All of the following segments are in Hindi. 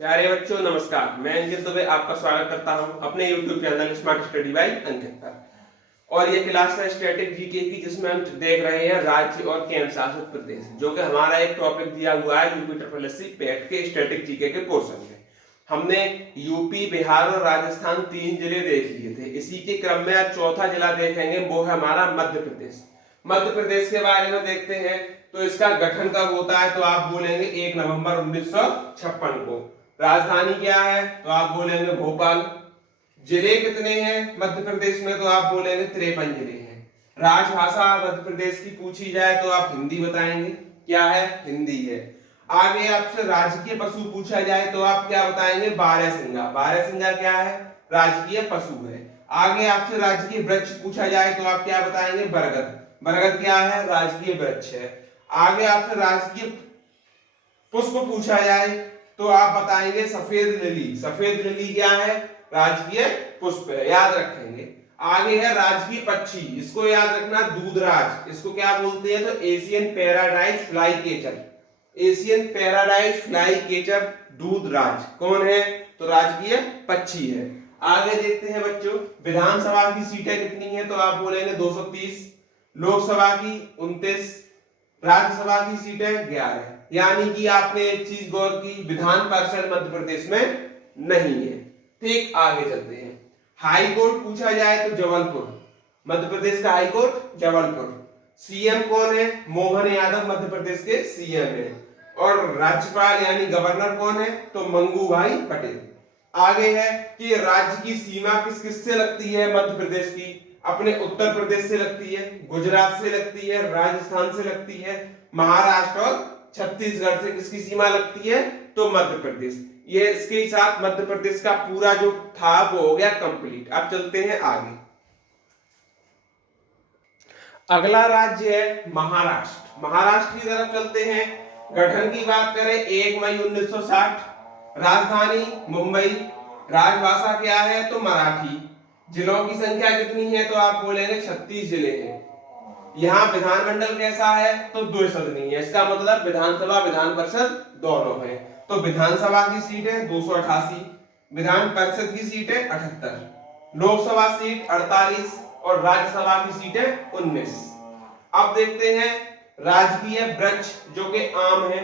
प्यारे बच्चों नमस्कार। मैं अंकित दुबे आपका स्वागत करता हूं अपने YouTube channel smart study by Ankit पर। और ये क्लास है स्टैटिक जीके की, जिसमें हम देख रहे हैं राज्य और केंद्र शासित प्रदेश, जो कि हमारा एक टॉपिक दिया हुआ है यूपी SSC पेट के स्टैटिक जीके के पोर्शन में। हमने यूपी, बिहार और राजस्थान 3 जिले देख लिए थे। इसी के क्रम में आज चौथा जिला देखेंगे, वो है हमारा मध्य प्रदेश। मध्य प्रदेश के बारे में देखते हैं। तो इसका गठन कब होता है? तो आप बोलेंगे 1 नवंबर 1956 को। राजधानी क्या है? तो आप बोलेंगे भोपाल। जिले कितने हैं मध्य प्रदेश में? तो आप बोलेंगे 53 जिले हैं। राजभाषा मध्य प्रदेश की पूछी जाए तो आप हिंदी बताएंगे। क्या है? हिंदी है। आगे आपसे राजकीय पशु पूछा जाए तो आप क्या बताएंगे? बारहसिंगा। बारहसिंगा क्या है? राजकीय पशु है। आगे आपसे राजकीय वृक्ष पूछा जाए तो आप क्या बताएंगे? बरगद। बरगद क्या है? राजकीय वृक्ष है। आगे आपसे राजकीय पुष्प पूछा जाए तो आप बताएंगे सफेद लिली। सफेद लिली क्या है? राजकीय पुष्प है, याद रखेंगे। आगे है राजकीय पक्षी, इसको याद रखना, दूधराज। इसको क्या बोलते हैं? तो Asian paradise flycatcher. Asian paradise flycatcher दूधराज कौन है? तो राजकीय पक्षी है। आगे देखते हैं बच्चों, विधानसभा की सीटें कितनी है? तो आप बोलेंगे 230। लोकसभा की 29, राज्यसभा की सीटें 11। यानी कि आपने एक चीज गौर की, विधान परिषद मध्य प्रदेश में नहीं है। ठीक, आगे चलते हैं। हाई कोर्ट पूछा जाए तो जबलपुर। मध्य प्रदेश का हाई कोर्ट जबलपुर। सीएम कौन है? मोहन यादव मध्य प्रदेश के सीएम है। और राज्यपाल यानी गवर्नर कौन है? तो मंगू भाई पटेल। आगे है कि राज्य की सीमा किस किस से लगती है मध्य प्रदेश की? अपने उत्तर प्रदेश से लगती है, गुजरात से लगती है, राजस्थान से लगती है, महाराष्ट्र और छत्तीसगढ़ से किसकी सीमा लगती है? तो मध्य प्रदेश। ये इसके साथ मध्य प्रदेश का पूरा जो था वो हो गया कंप्लीट। अब चलते हैं आगे। अगला राज्य है महाराष्ट्र। महाराष्ट्र की तरफ चलते हैं। गठन की बात करें 1 मई 1960। राजधानी मुंबई। राजभाषा क्या है? तो मराठी। जिलों की संख्या कितनी है? तो आप बोलेंगे 36 जिले हैं। यहाँ विधानमंडल कैसा है? तो द्विसदनीय है। इसका मतलब विधानसभा विधान परिषद दोनों है। तो विधानसभा की सीटें 288, विधान परिषद की सीटें 78, लोकसभा सीट 48 और राज्यसभा की सीटें 19। अब देखते हैं राजकीय वृक्ष जो कि आम है।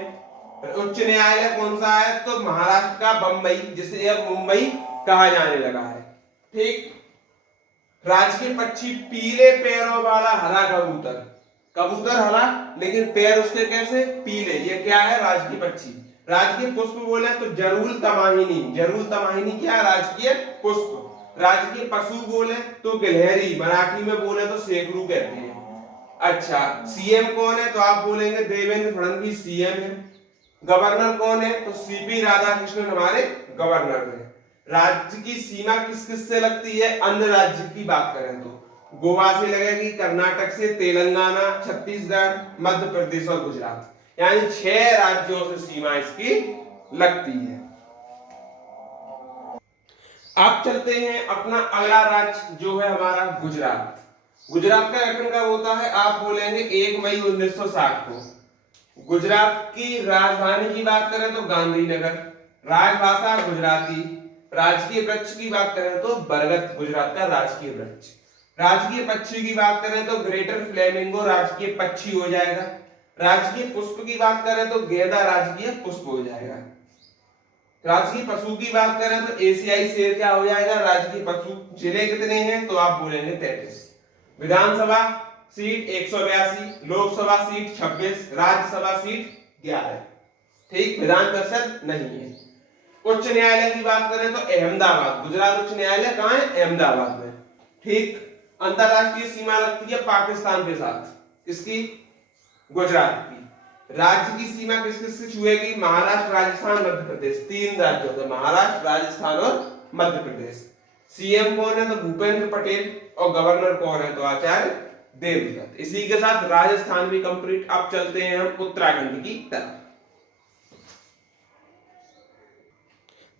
उच्च न्यायालय कौन सा है? तो महाराष्ट्र का बंबई, जिसे अब मुंबई कहा जाने लगा है। ठीक। राजकीय पक्षी पीले पैरों वाला हरा कबूतर। कबूतर हरा लेकिन पैर उसके कैसे? पीले। ये क्या है? राजकीय पक्षी। राजकीय पुष्प बोले तो जरूल तमाहिनी। जरूल तमाहिनी क्या? राजकीय पुष्प। राजकीय पशु बोले तो गिलहरी। मराठी में बोले तो सेकरू कहते हैं। अच्छा, सीएम कौन है? तो आप बोलेंगे देवेंद्र फडणवीस सीएम है। गवर्नर कौन है? तो सीपी राधाकृष्णन हमारे गवर्नर है। राज्य की सीमा किस किस से लगती है? अन्य राज्य की बात करें तो गोवा से लगेगी, कर्नाटक से, तेलंगाना, छत्तीसगढ़, मध्य प्रदेश और गुजरात। यानी 6 राज्यों से सीमा इसकी लगती है। अब चलते हैं अपना अगला राज्य जो है हमारा गुजरात। गुजरात का गठन कब होता है? आप बोलेंगे 1 मई 1960 को। गुजरात की राजधानी की बात करें तो गांधीनगर। राजभाषा गुजराती। राजकीय वृक्ष की बात करें तो बरगद गुजरात का राजकीय वृक्ष। राजकीय पक्षी की बात करें तो ग्रेटर फ्लेमिंगो राजकीय पक्षी हो जाएगा। राजकीय पुष्प की बात करें तो गेंदा राजकीय पुष्प हो जाएगा। राजकीय पशु की बात करें तो एशियाई शेर क्या हो जाएगा? राजकीय पशु। जिले कितने हैं? तो आप बोलेंगे 33। Vidhan Sabha seat 182, Lok Sabha seat 26, Rajya Sabha seat 11। ठीक, विधान परिषद नहीं है। उच्च न्यायालय की बात करें तो अहमदाबाद। गुजरात उच्च न्यायालय कहां है? अहमदाबाद में। ठीक। अंतरराष्ट्रीय सीमा लगती है पाकिस्तान के साथ। इसकी गुजरात की। राज्य की सीमा किस किस से छुएगी? महाराष्ट्र, राजस्थान, मध्य प्रदेश। 3 राज्यों से, महाराष्ट्र, राजस्थान और मध्य प्रदेश। सीएम कौन है? तो भूपेंद्र पटेल। और गवर्नर कौन है? तो आचार्य देवव्रत। इसी के साथ राजस्थान भी कंप्लीट। अब चलते हैं हम उत्तराखंड की तरफ।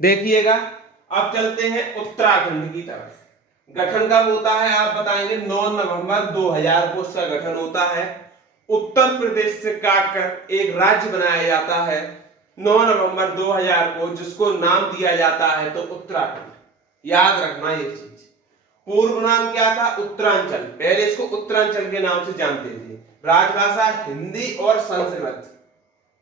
देखिएगा, अब चलते हैं उत्तराखंड की तरफ। गठन कब होता है? आप बताएंगे 9 नवंबर 2000 को इसका गठन होता है। उत्तर प्रदेश से काटकर एक राज्य बनाया जाता है 9 नवंबर 2000 को, जिसको नाम दिया जाता है तो उत्तराखंड। याद रखना ये चीज। पूर्व नाम क्या था? उत्तरांचल। पहले इसको उत्तरांचल के नाम से जानते थे। राजभाषा हिंदी और संस्कृत।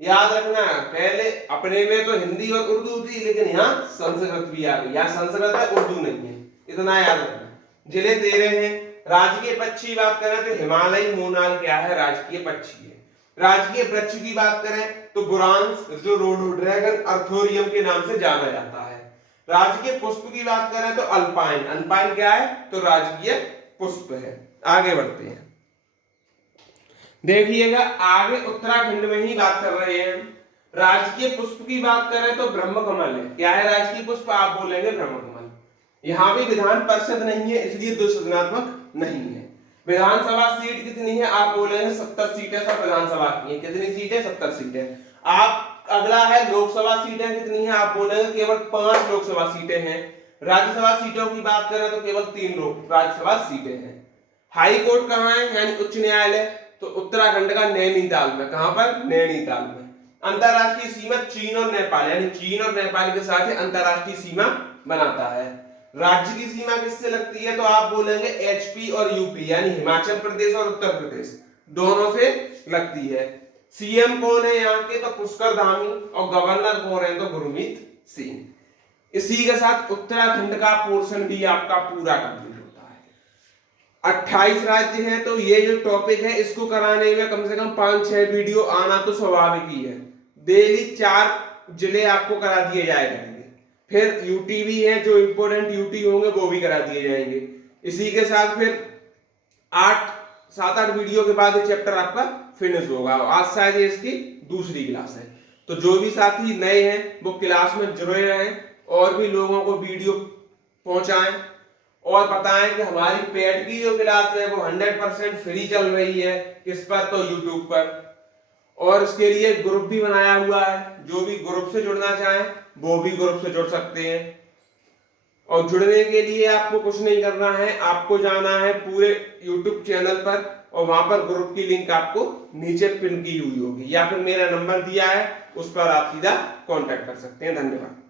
याद रखना, पहले अपने में तो हिंदी और उर्दू थी, लेकिन यहाँ संस्कृत भी आ गई। यहाँ संस्कृत है, उर्दू नहीं है, इतना याद रखना। जिले 13 हैं। राजकीय पक्षी की बात करें तो हिमालयी मोनाल क्या है? राजकीय पक्षी है। राजकीय वृक्ष की बात करें तो बुरांस, जो रोडोड्रैगन अर्थोरियम के नाम से जाना जाता है। राजकीय पुष्प की बात करें तो अल्पाइन। अल्पाइन क्या है? तो राजकीय पुष्प है। आगे बढ़ते हैं, देखिएगा आगे उत्तराखंड में ही बात कर रहे हैं। राजकीय पुष्प की बात करें तो ब्रह्मकमल है। क्या है राजकीय पुष्प? आप बोलेंगे ब्रह्मकमल। यहाँ भी विधान परिषद नहीं है, इसलिए दो सदनात्मक नहीं है। विधानसभा सीट कितनी है? आप बोलेंगे 70 सीटें सब विधानसभा की है। कितनी सीटें? 70 सीटें। आप अगला है लोकसभा सीटें कितनी है? आप बोलेंगे केवल 5 लोकसभा सीटें हैं। राज्यसभा सीटों की बात करें तो केवल 3 राज्यसभा सीटें हैं। हाई कोर्ट कहाँ है, यानी उच्च न्यायालय? तो उत्तराखंड का नैनीताल में। कहां पर? नैनीताल में। अंतरराष्ट्रीय सीमा चीन और नेपाल, यानी चीन और नेपाल के साथ ही अंतरराष्ट्रीय सीमा बनाता है। राज्य की सीमा किससे लगती है? तो आप बोलेंगे एचपी और यूपी, यानी हिमाचल प्रदेश और उत्तर प्रदेश दोनों से लगती है। सीएम कौन है यहाँ के? तो पुष्कर धामी। और गवर्नर कौन है? तो गुरमीत सिंह। इसी के साथ उत्तराखंड का पोर्शन भी आपका पूरा कंप्लीट होता है। 28 राज्य हैं, तो ये जो टॉपिक है इसको कराने में कम से कम 5-6 वीडियो आना तो स्वाभाविक ही है। डेली 4 जिले आपको करा दिए जाएंगे। फिर यूटी भी है, जो इंपोर्टेंट यूटी होंगे वो भी करा दिए जाएंगे। इसी के साथ फिर 7-8 वीडियो के बाद ये चैप्टर आपका फिनिश होगा। आज शायद ये इसकी दूसरी क्लास है। तो जो भी साथी नए हैं वो क्लास में जुड़े रहें और भी लोगों को वीडियो पहुंचाएं और बताएं कि हमारी पेट की जो क्लास है वो 100% फ्री चल रही है। किस पर? तो यूट्यूब पर। और इसके लिए ग्रुप भी बनाया हुआ है। जो भी ग्रुप से जुड़ना चाहें वो भी ग्रुप से जुड़ सकते हैं। और जुड़ने के लिए आपको कुछ नहीं करना है, आपको जाना है पूरे YouTube चैनल पर और वहां पर ग्रुप की लिंक आपको नीचे पिन की हुई होगी, या फिर मेरा नंबर दिया है उस पर आप सीधा कांटेक्ट कर सकते हैं। धन्यवाद।